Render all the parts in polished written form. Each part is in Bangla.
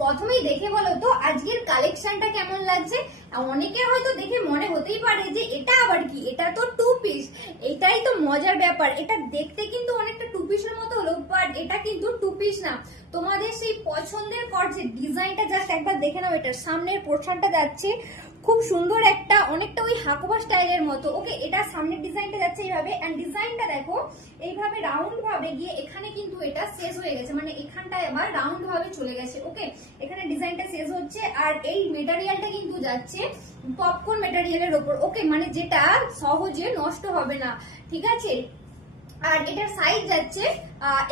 প্রথমেই দেখে বলো তো আজকের কালেকশনটা কেমন লাগছে। অনেকের হয়তো দেখে মনে হতেই পারে যে এটা আবার কি, এটা তো টু পিস। এটাই তো মজার ব্যাপার, এটা দেখতে কিন্তু অনেকটা টু পিসের মতো হলো, বাট এটা কিন্তু টু পিস না। তোমাদের সেই পছন্দের করছে ডিজাইনটা জাস্ট একবার দেখে নাও। এটার সামনের পোর্শনটা যাচ্ছে খুব সুন্দর একটা, অনেকটা ওই হাকোবা স্টাইলের মতো। ওকে, এটা সামনের ডিজাইনটা যাচ্ছে এইভাবে, এন্ড ডিজাইনটা দেখো এইভাবে রাউন্ড ভাবে গিয়ে এখানে কিন্তু এটা শেষ হয়ে গেছে, মানে এখানটায় আবার রাউন্ড ভাবে চলে গেছে। ওকে, এখানে ডিজাইনটা শেষ হচ্ছে, আর এই মেটেরিয়ালটা কিন্তু যাচ্ছে পপকর্ন মেটেরিয়ালের ওপর। ওকে, মানে যেটা সহজে নষ্ট হবে না, ঠিক আছে। আর এটার সাইজ যাচ্ছে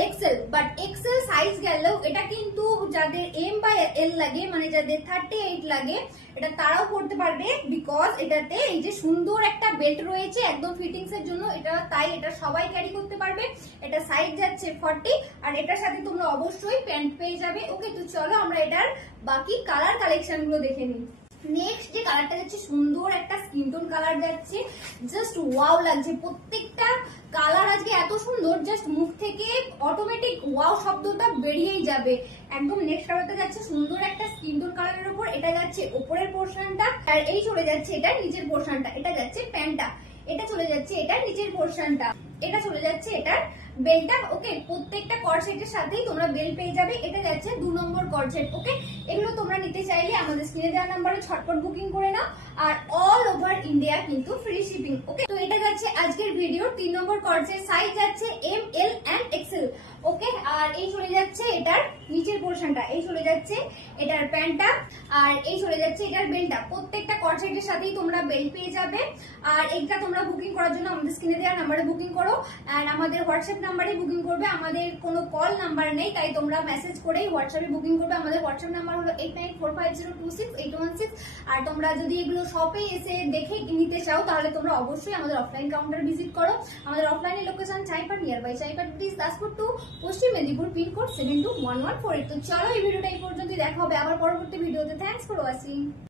এক্সেল, বাট এক্সেল সাইজ গেলেও এটা কিন্তু যাদের এম বা এল লাগে, মানে যাদের 38 লাগে, এটা তারাও পড়তে পারবে, বিকজ এটাতে এই যে সুন্দর একটা বেল্ট রয়েছে একদম ফিটিংস এর জন্য, এটা তাই এটা সবাই ক্যারি করতে পারবে। এটা সাইজ যাচ্ছে 40, আর এটার সাথে তোমরা অবশ্যই প্যান্ট পেয়ে যাবে। ওকে, তো চলো আমরা এটার বাকি কালার কালেকশন গুলো দেখে নিই। নেক্সট যে কালারটা যাচ্ছে সুন্দর একটা স্কিন টোন কালার যাচ্ছে, জাস্ট ওয়াও লাগছে প্রত্যেকটা কালার। আজকে এত সুন্দর, জাস্ট মুখ থেকে অটোমেটিক ওয়াও শব্দটা বেরিয়েই যাবে একদম। নেক্সট কালারটা যাচ্ছে সুন্দর একটা স্কিন টোন কালারের উপর, এটা যাচ্ছে উপরের পোর্শনটা, আর এই চলে যাচ্ছে এটা নিচের পোর্শনটা, এটা যাচ্ছে প্যান্টটা, এটা চলে যাচ্ছে এটা নিচের পোর্শনটা, এটা চলে যাচ্ছে এটার বেলটা। ওকে, প্রত্যেকটা কর্ডসেটের সাথেই তোমরা বেল পেয়ে যাবে। এটা যাচ্ছে 2 নম্বর কর্ডসেট। ওকে, এগুলো তোমরা নিতে চাইলে আমাদের স্ক্রিনে দেওয়া নাম্বারে ঝটপট বুকিং করে নাও, আর অল ওভার ইন্ডিয়া কিন্তু ফ্রি শিপিং। ওকে, তো এটা যাচ্ছে আজকের ভিডিওর 3 নম্বর কর্ডসেট, সাইজ যাচ্ছে এম, এল এন্ড এক্সেল। ওকে, আর এই চলে যাচ্ছে এটার নিচের পোর্শনটা, এই চলে যাচ্ছে এটার প্যান্টটা, আর এই চলে যাচ্ছে এটার বেলটা। প্রত্যেকটা কর্ডসেটের সাথেই তোমরা বেল পেয়ে যাবে। আর এইটা তোমরা বুকিং করার জন্য আমাদের স্ক্রিনে দেওয়া নাম্বারে বুকিং করো, আর আমাদের হোয়াটসঅ্যাপ নাম্বারে বুকিং করবে। আমাদের কোনো কল নাম্বার নেই, তাই তোমরা মেসেজ করেই হোয়াটসঅ্যাপে বুকিং করবে। আমাদের হোয়াটসঅ্যাপ নাম্বার হলো 8945026816। আর তোমরা যদি এগুলো শপে এসে দেখে নিতে চাও তাহলে তোমরা অবশ্যই আমাদের অফলাইন কাউন্টার ভিজিট করো। আমাদের অফলাইনের location Chaipat, near by Chaipat bridge, Daspur 2, Paschim Medinipur, pin code 721148। তো চলো এই ভিডিওটা এই পর্যন্ত, দেখা হবে আবার পরবর্তী ভিডিওতে। Thanks for watching.